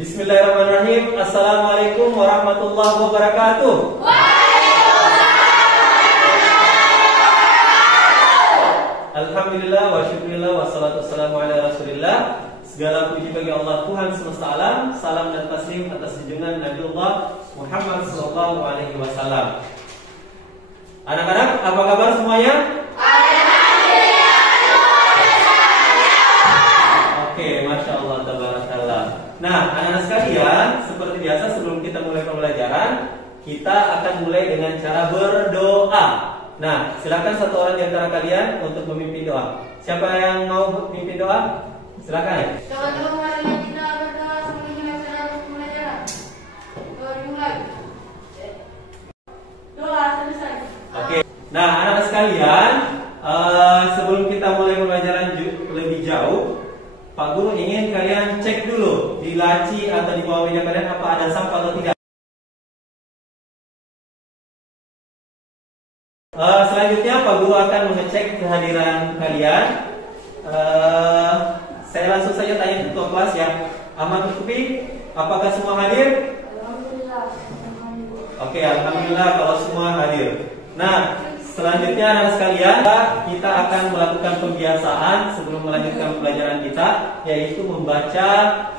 Bismillahirrahmanirrahim. Assalamualaikum warahmatullahi wabarakatuh. Alhamdulillah wa syukurillah wa salatu wassalamu ala rasulillah. Segala puji bagi Allah Tuhan semesta alam. Salam dan taslim atas junjungan Nabiullah Muhammad sallallahu alaihi wasallam. Anak-anak, apa kabar semuanya? Oke, masya Allah, tabarakallah. Nah, anak-anak sekalian, seperti biasa sebelum kita mulai pembelajaran, kita akan mulai dengan cara berdoa. Nah, silakan satu orang di antara kalian untuk memimpin doa. Siapa yang mau memimpin doa? Silakan. Teman-teman, mari kita berdoa sebelum melaksanakan pembelajaran. Dimulai. Doa selesai. Oke. Nah, anak-anak sekalian, sebelum kita mulai pembelajaran lebih jauh, Pak Guru ingin kalian cek dulu di laci atau di bawah meja kalian apa ada sampah atau tidak. Selanjutnya Pak Guru akan mengecek kehadiran kalian. Saya langsung saja tanya ketua kelas ya. Ahmad Tufi, apakah semua hadir? Alhamdulillah. Oke, alhamdulillah kalau semua hadir. Nah, selanjutnya anak sekalian, kita akan melakukan pembiasaan sebelum melanjutkan pelajaran kita, yaitu membaca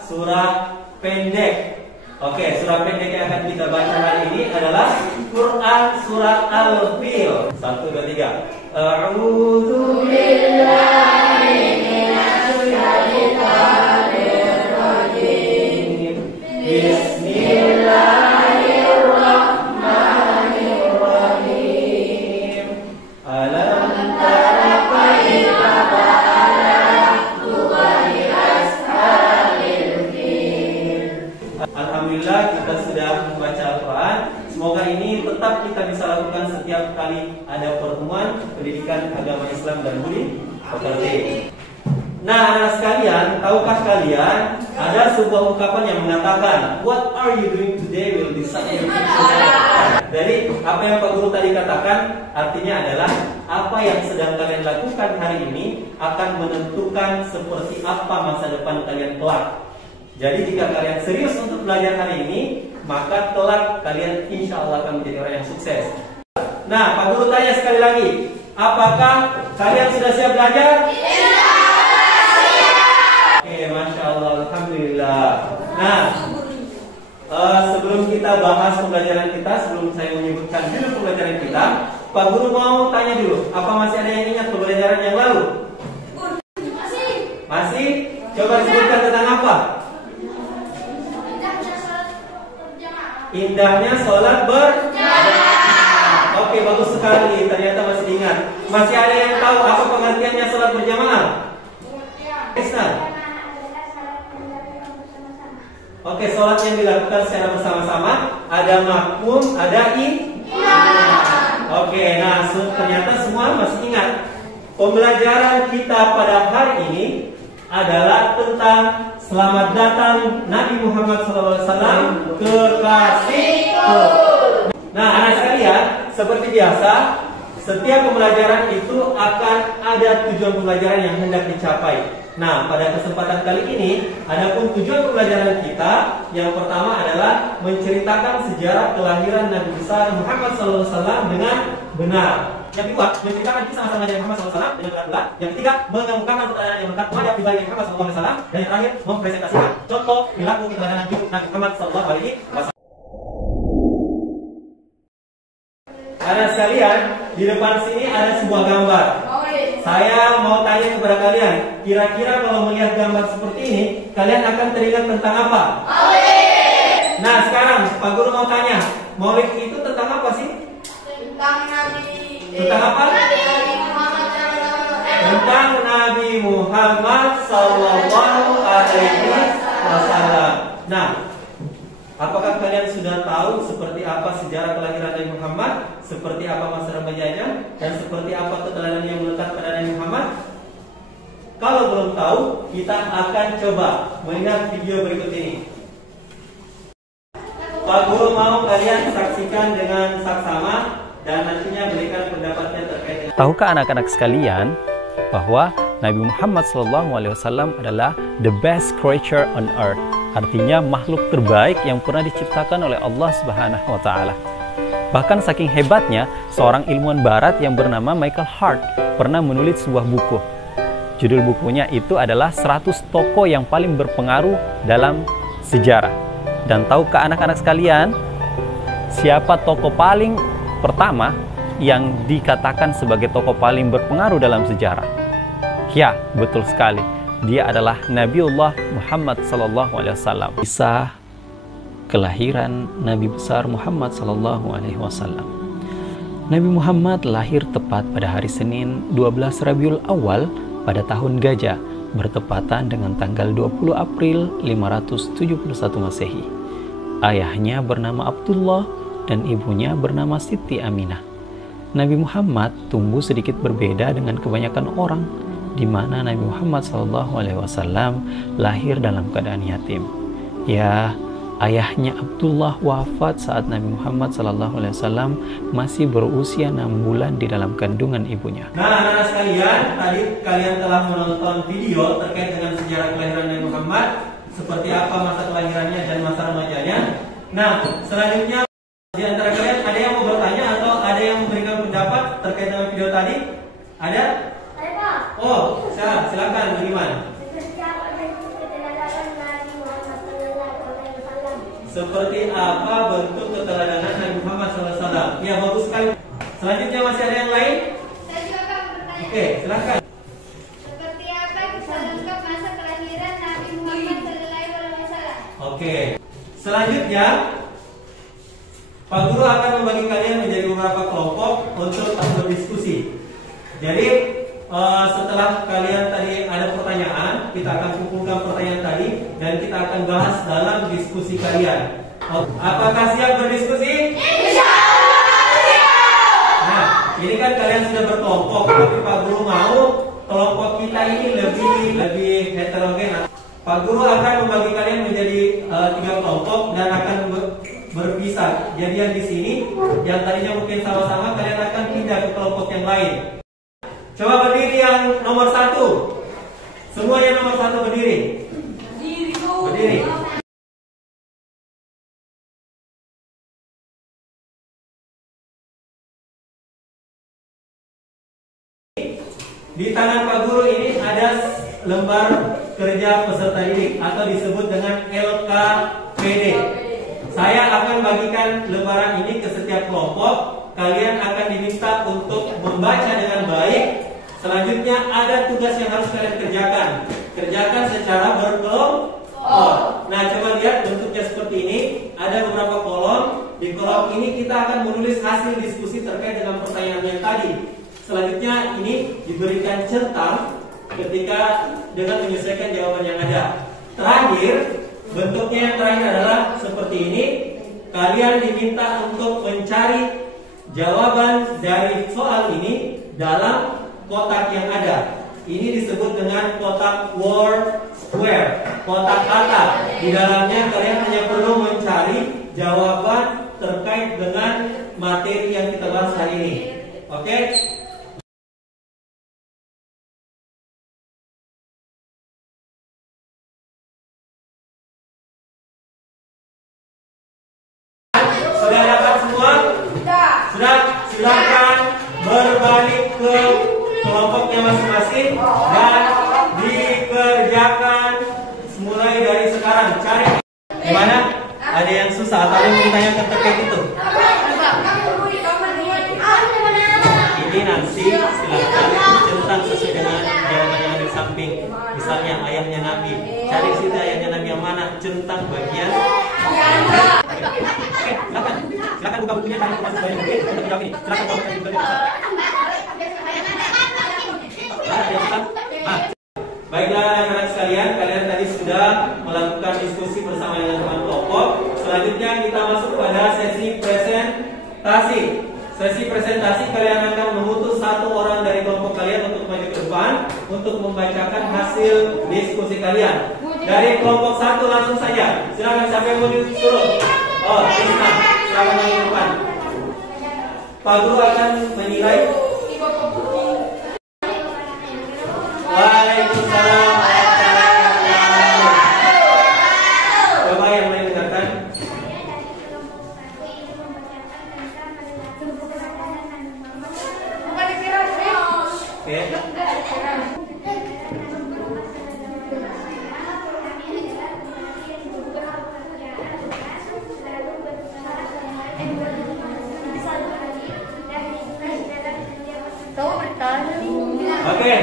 surah pendek. Oke, surah pendek yang akan kita baca hari ini adalah Quran surah Al-Fil. 1, 2, 3. A'udzu billahi minasyaitonir rajim. Bismillahirrahmanirrahim. Alam tara kaifa fa'ala rabbuka bi ashabil fil. Alhamdulillah kita sudah membaca Al-Quran. Semoga ini tetap kita bisa lakukan setiap kali ada pertemuan pendidikan agama Islam dan budi pekerti. Nah, anak sekalian, tahukah kalian ada sebuah ungkapan yang mengatakan what are you doing today will decide your future. Jadi apa yang Pak Guru tadi katakan artinya adalah apa yang sedang kalian lakukan hari ini akan menentukan seperti apa masa depan kalian kelak. Jadi jika kalian serius untuk belajar hari ini, maka kelak kalian insya Allah akan menjadi orang yang sukses. Nah, Pak Guru tanya sekali lagi, apakah kalian sudah siap belajar? Oke, masya Allah, alhamdulillah. Nah, sebelum kita bahas pembelajaran kita, sebelum saya menyebutkan judul pembelajaran kita, Pak Guru mau tanya dulu, apa masih ada yang ingat pembelajaran yang lalu? Masih? Coba sebutkan tentang apa? Indahnya sholat berjamaah. Oke, bagus sekali. Ternyata masih diingat. Masih ada yang tahu apa pengertiannya sholat berjamaah? Oke, sholat yang dilakukan secara bersama-sama. Ada makmum, ada imam. Oke, nah ternyata semua masih ingat. Pembelajaran kita pada hari ini adalah tentang selamat datang Nabi Muhammad SAW kekasihku. Nah, anak sekalian, seperti biasa, setiap pembelajaran itu akan ada tujuan pembelajaran yang hendak dicapai. Nah, pada kesempatan kali ini, adapun tujuan pembelajaran kita yang pertama adalah menceritakan sejarah kelahiran Nabi besar Muhammad SAW dengan benar. Yang kedua, menceritakan kisah masa Nabi Muhammad SAW dengan benar. Yang ketiga, mengemukakan pertanyaan yang lengkap wajah pribadi Nabi Muhammad SAW. Dan yang terakhir, mempresentasikan contoh perilaku keteladanan hidup Nabi Muhammad SAW. Anak sekalian, di depan sini ada sebuah gambar. Saya mau tanya kepada kalian, kira-kira kalau melihat gambar seperti ini, kalian akan teringat tentang apa? Maulid. Nah, sekarang Pak Guru mau tanya, Maulid itu tentang apa sih? Tentang Nabi. Tentang apa? Tentang Nabi Muhammad Sallallahu Alaihi Wasallam. Nah, apakah kalian sudah tahu seperti apa sejarah kelahiran Nabi Muhammad, seperti apa masa remajanya, dan seperti apa keteladanan yang melekat pada Nabi Muhammad? Kalau belum tahu, kita akan coba melihat video berikut ini. Pak Guru mau kalian saksikan dengan saksama dan nantinya berikan pendapatnya terkait dengan. Tahukah anak-anak sekalian bahwa Nabi Muhammad SAW adalah the best creature on earth? artinya makhluk terbaik yang pernah diciptakan oleh Allah Subhanahu wa Ta'ala. Bahkan saking hebatnya, seorang ilmuwan barat yang bernama Michael Hart pernah menulis sebuah buku. Judul bukunya itu adalah 100 tokoh yang paling berpengaruh dalam sejarah. Dan tahukah anak-anak sekalian, siapa tokoh paling pertama yang dikatakan sebagai tokoh paling berpengaruh dalam sejarah? Ya, betul sekali. Dia adalah Nabiullah Muhammad SAW. Kisah kelahiran Nabi besar Muhammad SAW. Nabi Muhammad lahir tepat pada hari Senin 12 Rabiul Awal pada tahun Gajah, bertepatan dengan tanggal 20 April 571 Masehi. Ayahnya bernama Abdullah dan ibunya bernama Siti Aminah. Nabi Muhammad tumbuh sedikit berbeda dengan kebanyakan orang, di mana Nabi Muhammad SAW lahir dalam keadaan yatim. Ya, ayahnya Abdullah wafat saat Nabi Muhammad SAW masih berusia 6 bulan di dalam kandungan ibunya. Nah, anak-anak sekalian, tadi kalian telah menonton video terkait dengan sejarah kelahiran Nabi Muhammad, seperti apa masa kelahirannya dan masa remajanya. Nah, selanjutnya di antara kalian ada yang mau bertanya atau ada yang memberikan pendapat terkait dengan video tadi? Ada? Oh, silakan bagaimana? Seperti apa bentuk keteladanan Nabi Muhammad SAW? Ya, bagus sekali. Selanjutnya masih ada yang lain? Saya juga akan bertanya. Oke, silakan. Seperti apa kisah lengkap masa kelahiran Nabi Muhammad SAW? Oke. Selanjutnya, Pak Guru akan membagi kalian menjadi beberapa kelompok untuk berdiskusi. Jadi, setelah kalian tadi ada pertanyaan, kita akan kumpulkan pertanyaan tadi dan kita akan bahas dalam diskusi kalian. Apakah siap berdiskusi? Nah, ini kan kalian sudah berkelompok, tapi Pak Guru mau kelompok kita ini lebih heterogen. Pak Guru akan membagi kalian menjadi 3 kelompok dan akan berpisah. Jadi yang di sini, yang tadinya mungkin sama-sama, kalian akan pindah ke kelompok yang lain. Coba berdiri yang nomor 1. Semuanya nomor 1 berdiri. Berdiri. Di tangan Pak Guru ini ada lembar kerja peserta didik atau disebut dengan LKPD. Saya akan bagikan lembaran ini ke setiap kelompok. Kalian akan diminta untuk membaca dengan baik. Selanjutnya ada tugas yang harus kalian kerjakan. Kerjakan secara berkelompok. Nah, coba lihat bentuknya seperti ini. Ada beberapa kolom. Di kolom ini kita akan menulis hasil diskusi terkait dengan pertanyaan yang tadi. Selanjutnya ini diberikan centang ketika dengan menyelesaikan jawaban yang ada. Terakhir, bentuknya yang terakhir adalah seperti ini. Kalian diminta untuk mencari jawaban dari soal ini dalam kotak yang ada. Ini disebut dengan kotak word square, kotak kata. Di dalamnya kalian hanya perlu mencari jawaban terkait dengan materi yang kita bahas hari ini. Oke? Sudah dapat semua? Sudah? Silakan berbalik ke kelompoknya masing-masing dan dikerjakan mulai dari sekarang. Cari gimana? Ada yang susah atau yang menanyakan terkait itu? Ini nanti silakan centang sesuai dengan jawaban yang ada di samping. Misalnya ayahnya Nabi. Cari situ ayahnya Nabi yang mana? Centang bagian. Oke, silakan buka bukunya, cari informasi sebanyak mungkin untuk menjawab ini. Silakan bawa buku bukunya. Baiklah anak-anak sekalian, kalian tadi sudah melakukan diskusi bersama dengan teman kelompok. Selanjutnya kita masuk pada sesi presentasi. Sesi presentasi kalian akan mengutus 1 orang dari kelompok kalian untuk maju ke depan untuk membacakan hasil diskusi kalian. Dari kelompok 1 langsung saja. Silakan siapa yang mau disuruh? Oh, Tisna, silakan maju ke depan. Pak Guru akan menilai. Waalaikumsalam. Oke. Oke.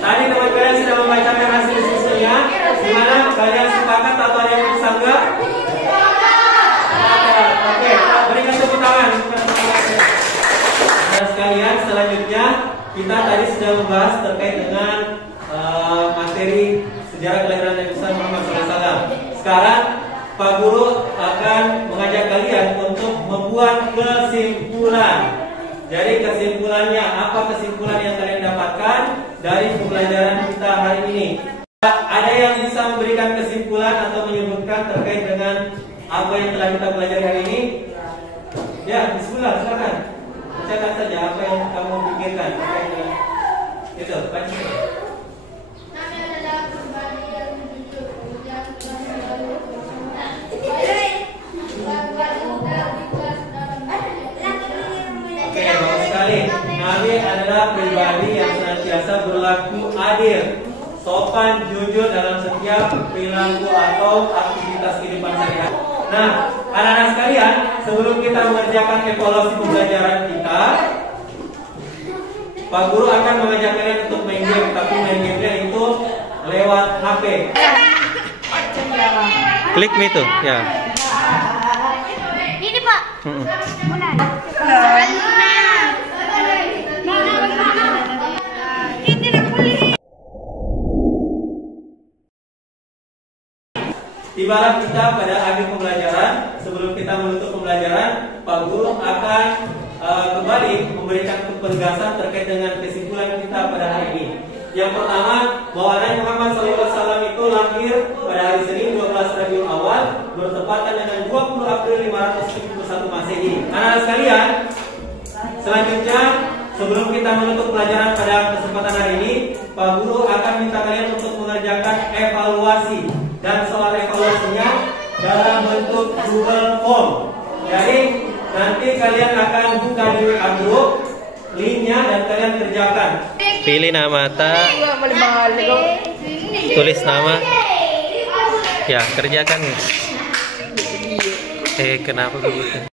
Tadi teman kalian sudah membacakan hasil diskusinya. Gimana? Kalian sepakat atau ada yang bersanggah? Oke, berikan tepuk tangan. Nah, sekalian, selanjutnya kita tadi sudah membahas terkait dengan materi sejarah kelahiran Nabi Muhammad SAW. Sekarang Pak Guru akan mengajak kalian untuk membuat kesimpulan. Jadi kesimpulannya, apa kesimpulan yang kalian dapatkan dari pembelajaran kita hari ini? Ada yang bisa memberikan kesimpulan atau menyebutkan terkait dengan apa yang telah kita pelajari hari ini? Ya, bismillah, silakan. Bacakan saja apa yang kamu pikirkan terkait dengan itu. Baca. Oke, bagus sekali. Nabi adalah pribadi yang senantiasa berlaku adil, sopan, jujur dalam setiap perilaku atau aktivitas kehidupan sehari-hari. Nah, anak-anak sekalian, sebelum kita mengerjakan evaluasi pembelajaran kita, Pak Guru akan mengajak kalian untuk main game, tapi main gamenya itu lewat HP. Klik me itu, ya. Ini Pak. Tibalah kita pada akhir pembelajaran. Sebelum kita menutup pembelajaran, Pak Guru akan kembali memberikan penegasan terkait dengan kesimpulan kita pada hari ini. Yang pertama, bahwa Nabi Muhammad SAW itu lahir pada hari Senin 12 Rabiul Awal bertepatan dengan 20 April 571 Masehi. Anak-anak sekalian, selanjutnya sebelum kita menutup pelajaran pada kesempatan hari ini, Pak Guru akan minta kalian untuk mengerjakan evaluasi. Dan soal evaluasinya dalam bentuk Google Form. Jadi nanti kalian akan buka di WA group linknya dan kalian kerjakan. Pilih nama tulis nama. Ya, kerjakan. Kenapa begitu?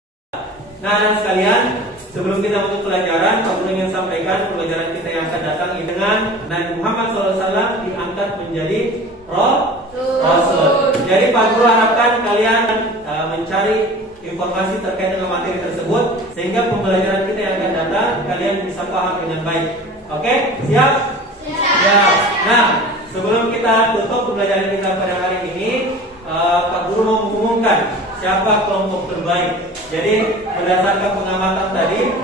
Nah, sekalian, sebelum kita menutup pelajaran, Pak Guru ingin sampaikan pelajaran kita yang akan datang ini dengan Nabi Muhammad SAW diangkat menjadi Rasul. Jadi Pak Guru harapkan kalian mencari informasi terkait dengan materi tersebut sehingga pembelajaran kita yang akan datang kalian bisa paham dengan baik. Oke, siap? Siap. Nah, sebelum kita tutup pembelajaran kita pada hari ini, Pak Guru mau mengumumkan siapa kelompok terbaik. Jadi berdasarkan pengamatan tadi,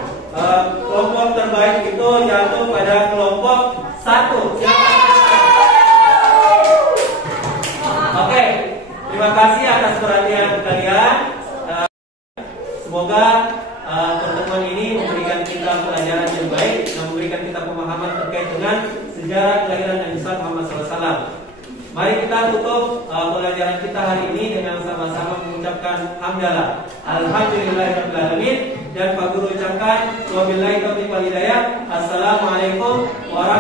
kelompok terbaik itu jatuh pada kelompok 1. Oke, terima kasih atas perhatian kalian. Semoga pertemuan ini memberikan kita pelajaran yang baik dan memberikan kita pemahaman terkait dengan sejarah kelahiran Nabi Muhammad SAW. Mari kita tutup pelajaran kita hari ini dengan sama-sama mengucapkan hamdalah. Alhamdulillahirabbil alamin, dan Pak Guru ucapkan wabillahi taufiq wal hidayah. Assalamualaikum warahmatullahi wabarakatuh.